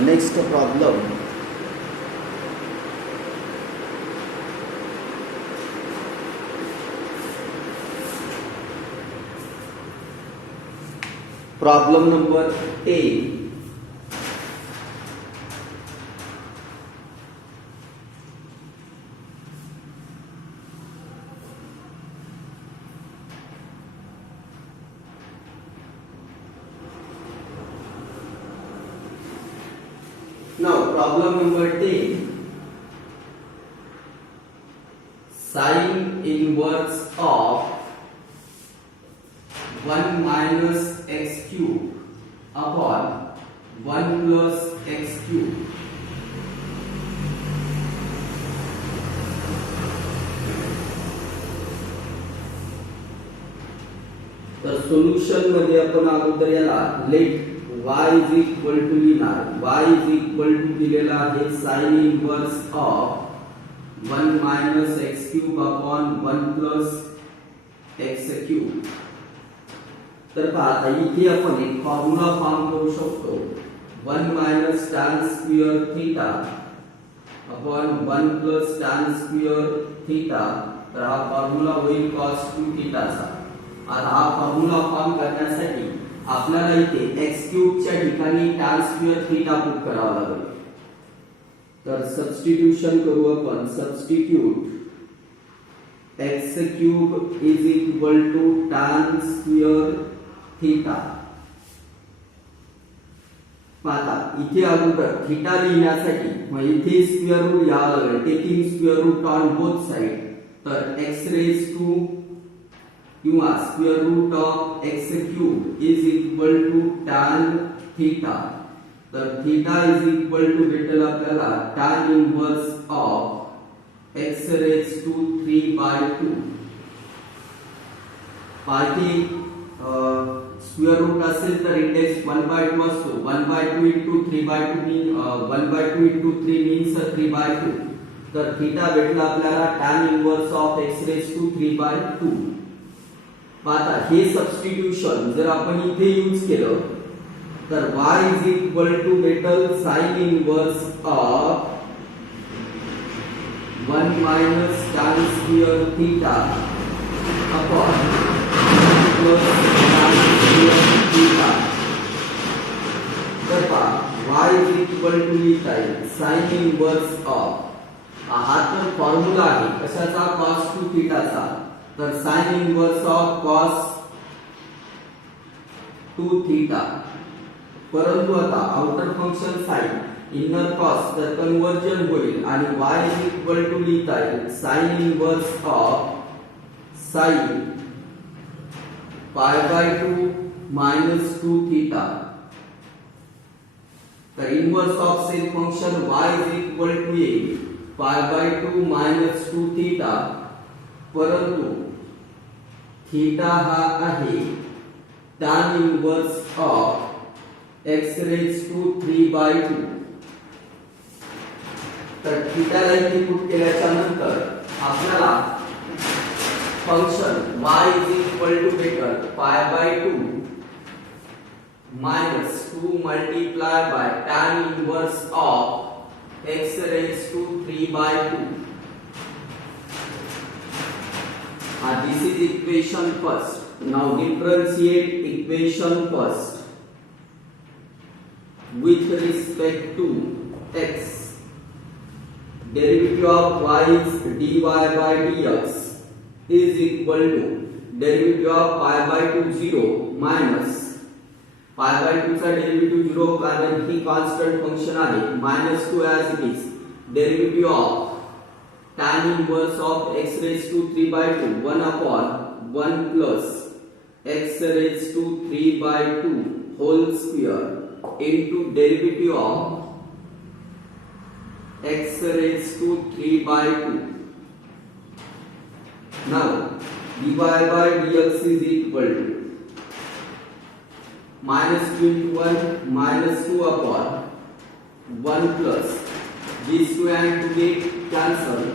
Next problem. Problem number 10. Now, problem number 10. Sine inverse of 1 minus x cube upon 1 plus x cube. तर solution मध्ये आपण अगोदर याला late y is equal to लिहिणार. y is equal to दिलेला आहे sin inverse of 1 minus x cube upon 1 plus x cube. तर पहा इथे आपण एक फॉर्म्युला फॉर्म करू शकतो 1 minus tan square theta upon 1 plus tan square theta. तर हा फॉर्म्युला होईल cos 2 theta चा. आता हा फॉर्म्युला फॉर्म करण्यासाठी आपल्याला इथे x क्यूब च्या ठिकाणी tan square theta पुट करावा लागेल. तर सबस्टिट्यूशन करू आपण. Substitute x cube is equal to tan square theta. आता इथे अगोदर थीटा लिहिण्यासाठी मग इथे स्क्वेअर रूट घ्यावा लागेल. Taking square root on both side. तर x रेज टू किंवा square root of x cube is equal to tan theta. तर थीटा इज इक्वल टू भेटेल आपल्याला tan inverse of x raise to 3/2. पार्टी square root असेल तर index 1/2 असतो. 1/2 into 3/2 मीन 1/2 into 3 means 3/2. तर थीटा भेटला आपल्याला tan inverse of x raise to 3/2. आता हे सबस्टिट्यूशन जर आपण इथे यूज केलं तर y is equal to भेटल sin inverse of 1 minus tan square theta upon 1 plus tan square theta. तर पहा y is equal to लिहिता येईल sin inverse of हा तर फॉर्म्युला आहे कशाचा cos 2 theta चा. तर sin inverse of cos 2 theta. परंतु आता outer function sin inner cos तर कन्वर्जन होईल आणि y is equal to लिहिता येईल sin inverse of sin pi/2 minus 2 theta. तर inverse of same function y is equal to a pi/2 minus 2 theta. परंतु theta हा आहे tan inverse of x raise to 3/2. तर थीटाला इथे पुट केल्याच्या नंतर आपल्याला function y is equal to भेटल pi/2 minus 2 multiply by tan inverse of x raised to 3/2. This is equation first. Now differentiate equation first with respect to x. Derivative of y is dy by dx is equal to derivative of pi/2 0 minus pi/2 चा derivative 0 कारण ही constant function आहे -2 as it is. Derivative of tan inverse of x raised to 3/2 1 upon 1 plus x raised to 3/2 whole square into derivative of x raised to 3/2. Now dy by dx is equal to -2 into 1 -2 upon 1 plus these two and 2 get cancelled.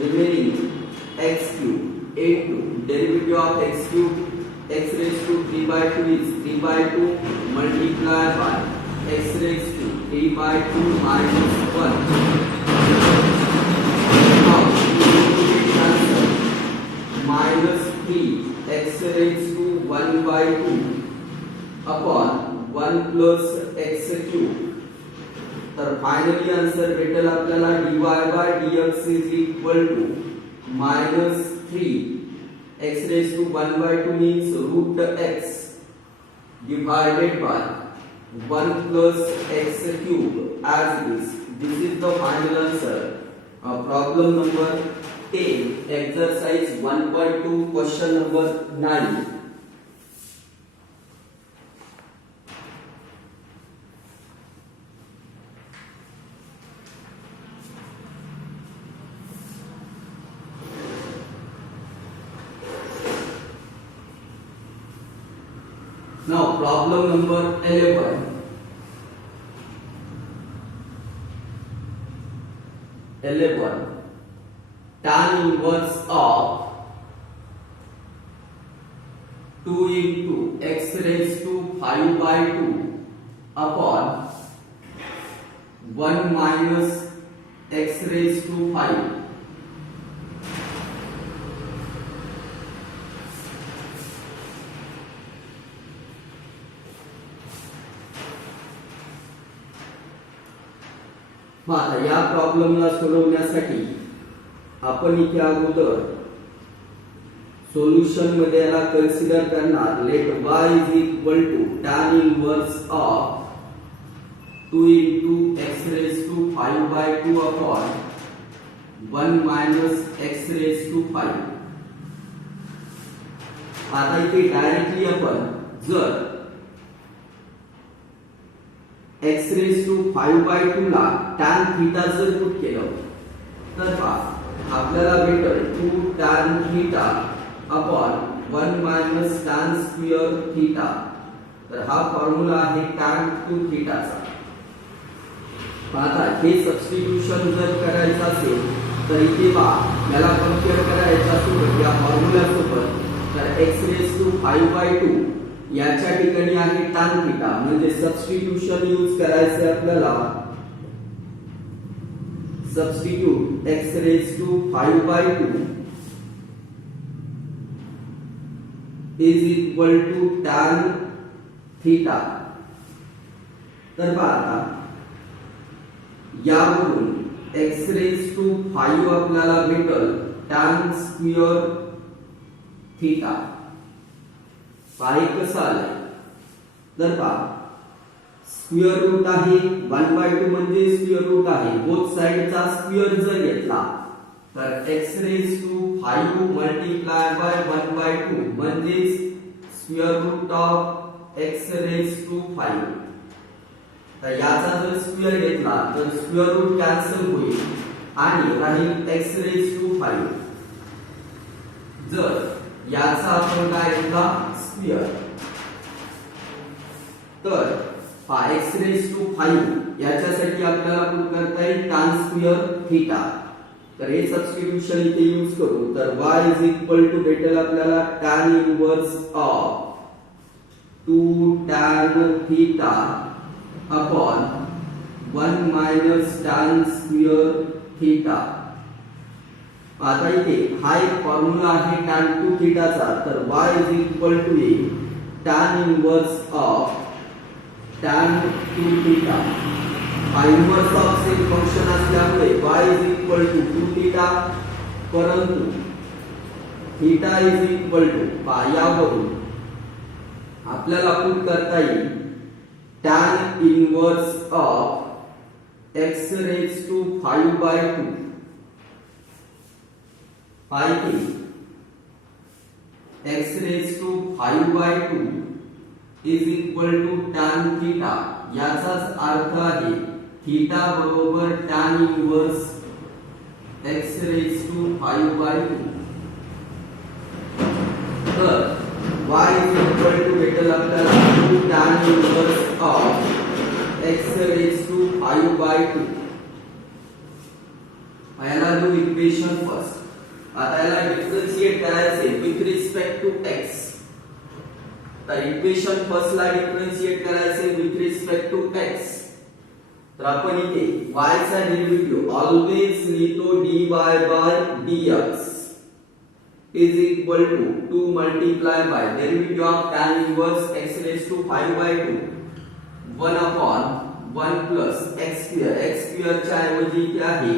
Remaining x cube into derivative of x cube x raised to 3/2 is 3/2 multiplied by x raised to 3 by 2 minus 1. Now answer minus 3 x raised to 1 by 2 upon 1 plus x cube. तर finally answer भेटेल आपल्याला dy by dx is equal to minus 3 x raised to 1 by 2 means root x divided by 1 plus x cube as it is. This is the final answer. Problem number 10, exercise 1.2, question number 9. Now problem number 11. 11. Tan inverse of 2 into x raised to 5 by 2 upon 1 minus x raised to 5. आता या प्रॉब्लेमला सोडवण्यासाठी आपण इथे अगोदर solution मध्ये याला consider करणार. Let y is equal to tan inverse of 2 into x raised to 5 by 2 upon 1 minus x raised to 5. आता इथे डायरेक्टली आपण जर x raised to 5 by 2 ला tan theta जर पुट केलं तर आपल्याला भेटेल 2 tan theta upon 1 minus tan square theta. तर हा फॉर्म्युला आहे tan 2 theta चा. आता हे सबस्टिट्यूशन जर करायचं असेल तर इथे याला कंपेअर करायचं असेल या फॉर्म्युला सोबत तर x raised to 5 by 2 याच्या ठिकाणी आहे tan थीटा म्हणजे सबस्टिट्यूशन यूज करायचे आपल्याला. Substitute x raised to 5 by 2 is equal to tan theta. तर आता यावरून x raised to 5 आपल्याला भेटेल tan स्क्वेअर थीटा. पाय कसा आलाय तर स्क्वेअर रूट आहे 1 by 2 म्हणजे स्क्वेअर रूट आहे. बोथ साइडचा स्क्वेअर जर घेतला तर x raised to 5 multiply by 1 by 2 म्हणजे square root of x raised to 5. तर याचा जर स्क्वेअर घेतला तर स्क्वेअर रूट कॅन्सल होईल आणि राहील x raised to 5. जर याचा आपण काय घेतला स्क्वेअर तर x raised to 5 याच्यासाठी आपल्याला पुट करता येईल tan स्क्वेअर थीटा. तर हे सबस्टिट्यूशन इथे यूज करू तर y is equal to भेटेल आपल्याला tan inverse of 2 tan theta upon 1 minus tan square theta. आता इथे हा एक फॉर्म्युला आहे tan 2 थीटा चा तर y is equal to tan inverse of tan 2 theta. हा इन्व्हर्स ऑफ सेम फंक्शन असल्यामुळे y is equal to 2 theta परंतु theta is equal to यावरून आपल्याला पुट करता येईल tan inverse of x raised to 5 by 2 x raised to 5 by 2 is equal to tan theta. याचाच अर्थ आहे थीटा बरोबर tan inverse x raised to 5 by 2. तर y is equal to भेटेल आपल्याला 2 tan inverse of x raised to 5 by 2. पहिला जो equation first आता याला डिफरन्शिएट करायचे विथ रिस्पेक्ट टू x. तर इक्वेशन फर्स्ट ला डिफरन्शिएट करायचे विथ रिस्पेक्ट टू x. तर आपण इथे y चा डेरिव्हेटिव्ह ऑलवेज लिहितो dy by dx is equal to 2 multiply by derivative of tan inverse x raised to 5 by 2 1 upon 1 plus x square. x square च्या ऐवजी इथे आहे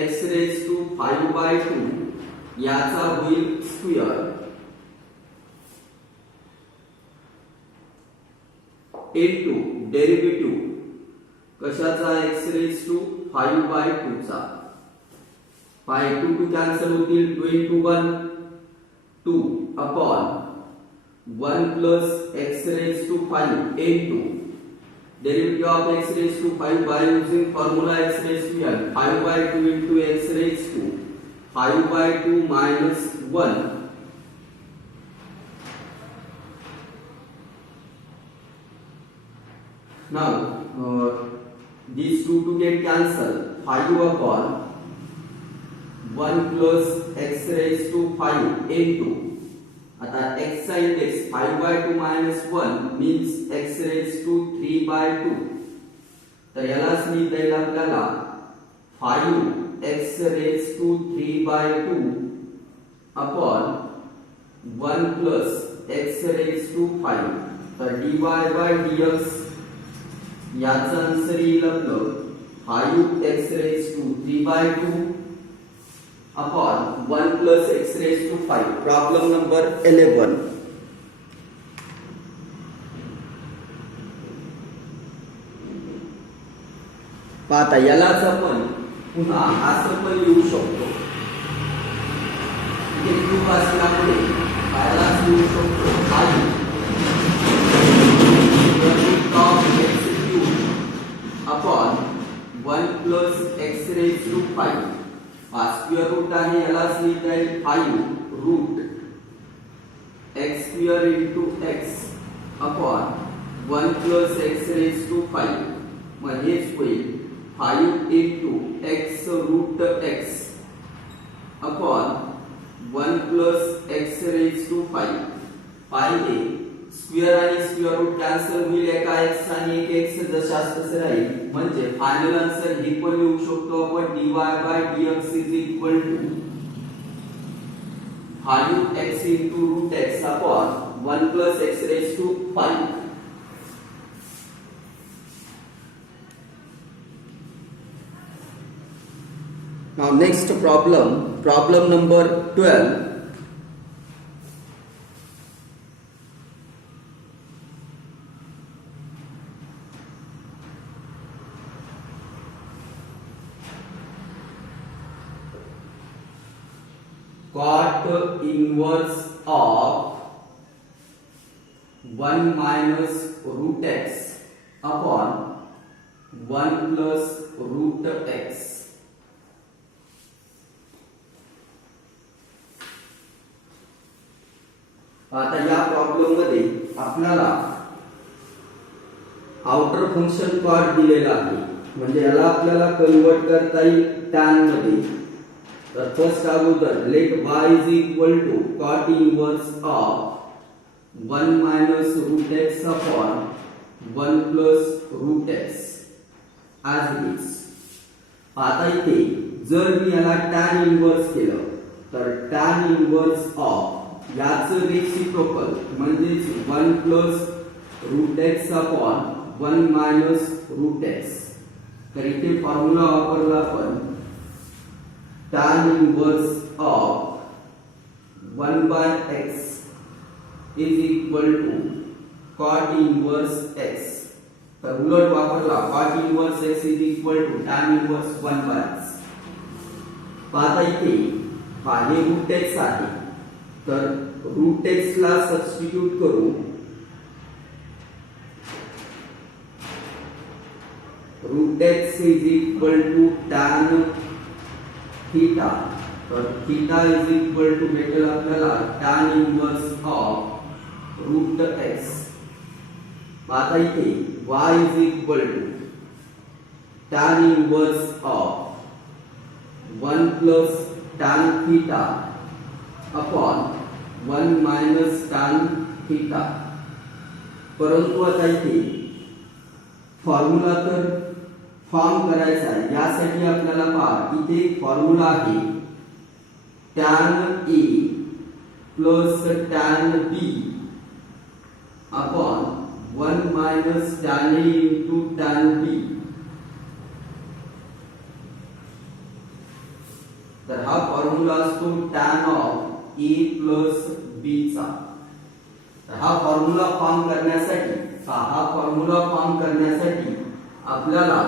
x raised to 5 by 2 याचा होईल स्क्वेअर into डेरिव्हेटिव्ह कशाचा x raised to 5 by 2 चा 5 2 2 cancel होतील 2 into 1 2 upon 1 plus x raised to 5 into derivative of x raised to 5 by using formula x raised to n 5 by 2 into x raised to 5 by 2 minus 1. Now these two get cancelled. 5 upon 1 plus x raised to 5 into आता x चा index 5 by 2 minus 1 means x raised to 3 by 2. तर यालाच लिहिता येईल आपल्याला 5x raised to 3 by 2 upon 1 plus x raised to 5. तर dy by dx याचा answer येईल आपलं 5x raised to 3 by 2 upon 1 plus x raised to 5. Problem number 11. पाहता यालाच आपण पुन्हा असं पण लिहू शकतो. इथे क्यूब असल्यामुळे यालाच लिहू शकतो 5 root of x cube upon 1 plus x raised to 5. Square root आहे यालाच लिहिता येईल 5 रूट x स्क्वेअर into x upon 1 plus x raised to 5. मग हेच होईल 5 into x root x upon 1 plus x raised to 5. पाहिले स्क्वेअर आणि स्क्वेअर रूट कॅन्सल होईल एका x आणि एक x जशास तसे राहील. म्हणजे फायनल आन्सर हे पण लिहू शकतो आपण dy by dx is equal to 5x into root x upon 1 plus x raised to 5. Now next problem number 12. Cot inverse of 1 minus root x upon 1 plus root x. आता या problem मध्ये आपल्याला outer function cot दिलेला आहे. म्हणजे याला आपल्याला convert करता येईल tan मध्ये. तर फर्स्ट अगोदर late y is equal to cot inverse of 1 minus root x upon 1 plus root x as it is. आता इथे जर मी याला tan inverse केलं तर tan inverse of याचं रेसिप्रोकल म्हणजेच 1 plus root x upon 1 minus root x. तर इथे फॉर्म्युला वापरला आपण tan inverse of 1 by x is equal to cot inverse x. तर उलट वापरला cot inverse x is equal to tan inverse 1 by x. पाहता इथे हे रूट x आहे. तर रूट x ला सबस्टिट्यूट करू. Root x is equal to tan theta. तर थीटा इज इक्वल टू भेटेल आपल्याला tan inverse of root x. आता इथे y is equal to tan inverse of 1 plus tan theta upon 1 minus tan theta. परंतु आता इथे formula तर form करायचा आहे, यासाठी आपल्याला पहा इथे एक फॉर्म्युला आहे tan A plus tan B upon 1 minus tan A into tan B. तर हा फॉर्म्युला असतो tan of A plus B चा. तर हा फॉर्म्युला फॉर्म करण्यासाठी आपल्याला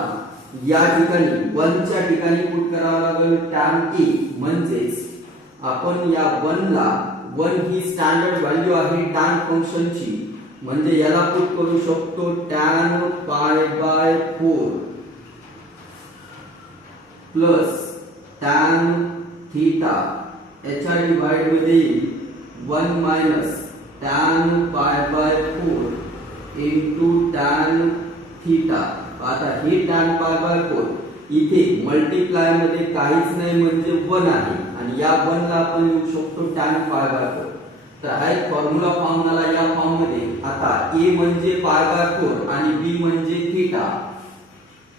या ठिकाणी 1 च्या ठिकाणी पुट करावा लागेल tan A, म्हणजेच आपण या 1 ला 1 ही स्टँडर्ड व्हॅल्यू आहे tan फंक्शनची, म्हणजे याला पुट करू शकतो tan पाय बाय 4 प्लस tan थीटा याच्या डिवाइड मध्ये 1 मायनस tan पाय बाय 4 इंटू tan थीटा. आता हे tan पाय बाय 4 इथे मल्टिप्लाय मध्ये काहीच नाही म्हणजे 1 आहे, आणि या 1 ला आपण लिहू शकतो tan पाय बाय 4. तर हा एक फॉर्म्युला फॉर्म झाला या फॉर्म मध्ये. आता a म्हणजे पाय बाय 4 आणि b म्हणजे थीटा.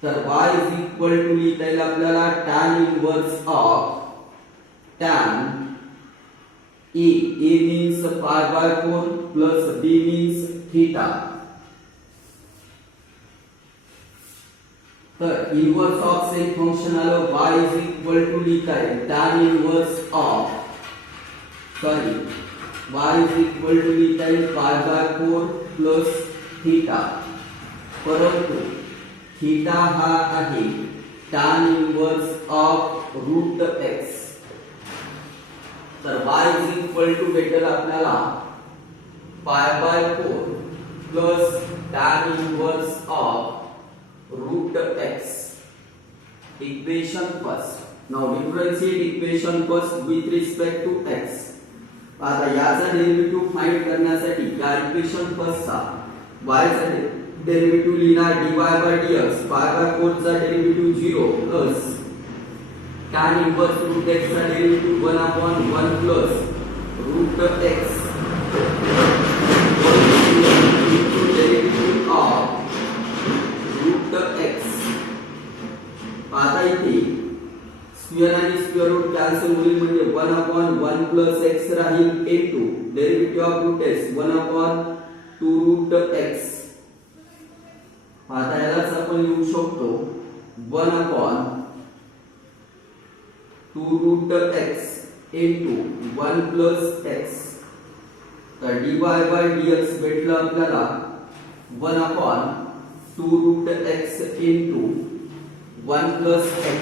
तर y इज इक्वल टू लिहिता येईल आपल्याला tan inverse of tan a means pi by 4 plus b means theta. तर इनवर्स ऑफ सेम फंक्शन आलं y इज इक्वल टू लिहिता येईल tan inverse of y is equal to लिहिता येईल pi by 4 plus theta, परंतु theta हा आहे tan inverse of root x. तर y इज इक्वल टू भेटेल आपल्याला pi by 4 plus tan inverse of root x. Equation first. Now differentiate equation first with respect to x. आता याचा derivative find करण्यासाठी या इक्वेशन फर्स्ट चा y चा derivative लिहिणार dy by dx, pi by 4 चा derivative 0 plus tan inverse root x चा derivative 1 upon 1 plus root x derivative of root x. आता इथे स्क्वेअर आणि स्क्वेअर रूट कॅन्सल होईल, म्हणजे 1 upon 1 प्लस x राहील into derivative of root x 1 upon 2 root x. आता यालाच आपण लिहू शकतो 1 upon 2 root x into 1 plus x. तर dy by dx भेटलं आपल्याला 1 upon 2 root x into 1 plus x.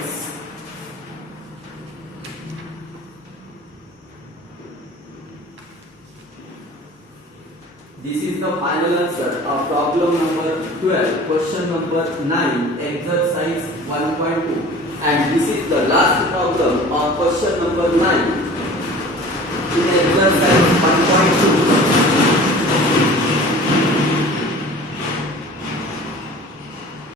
This is the final answer of problem number 12, question number 9, exercise 1.2, and this is the last problem of question number 9 in exercise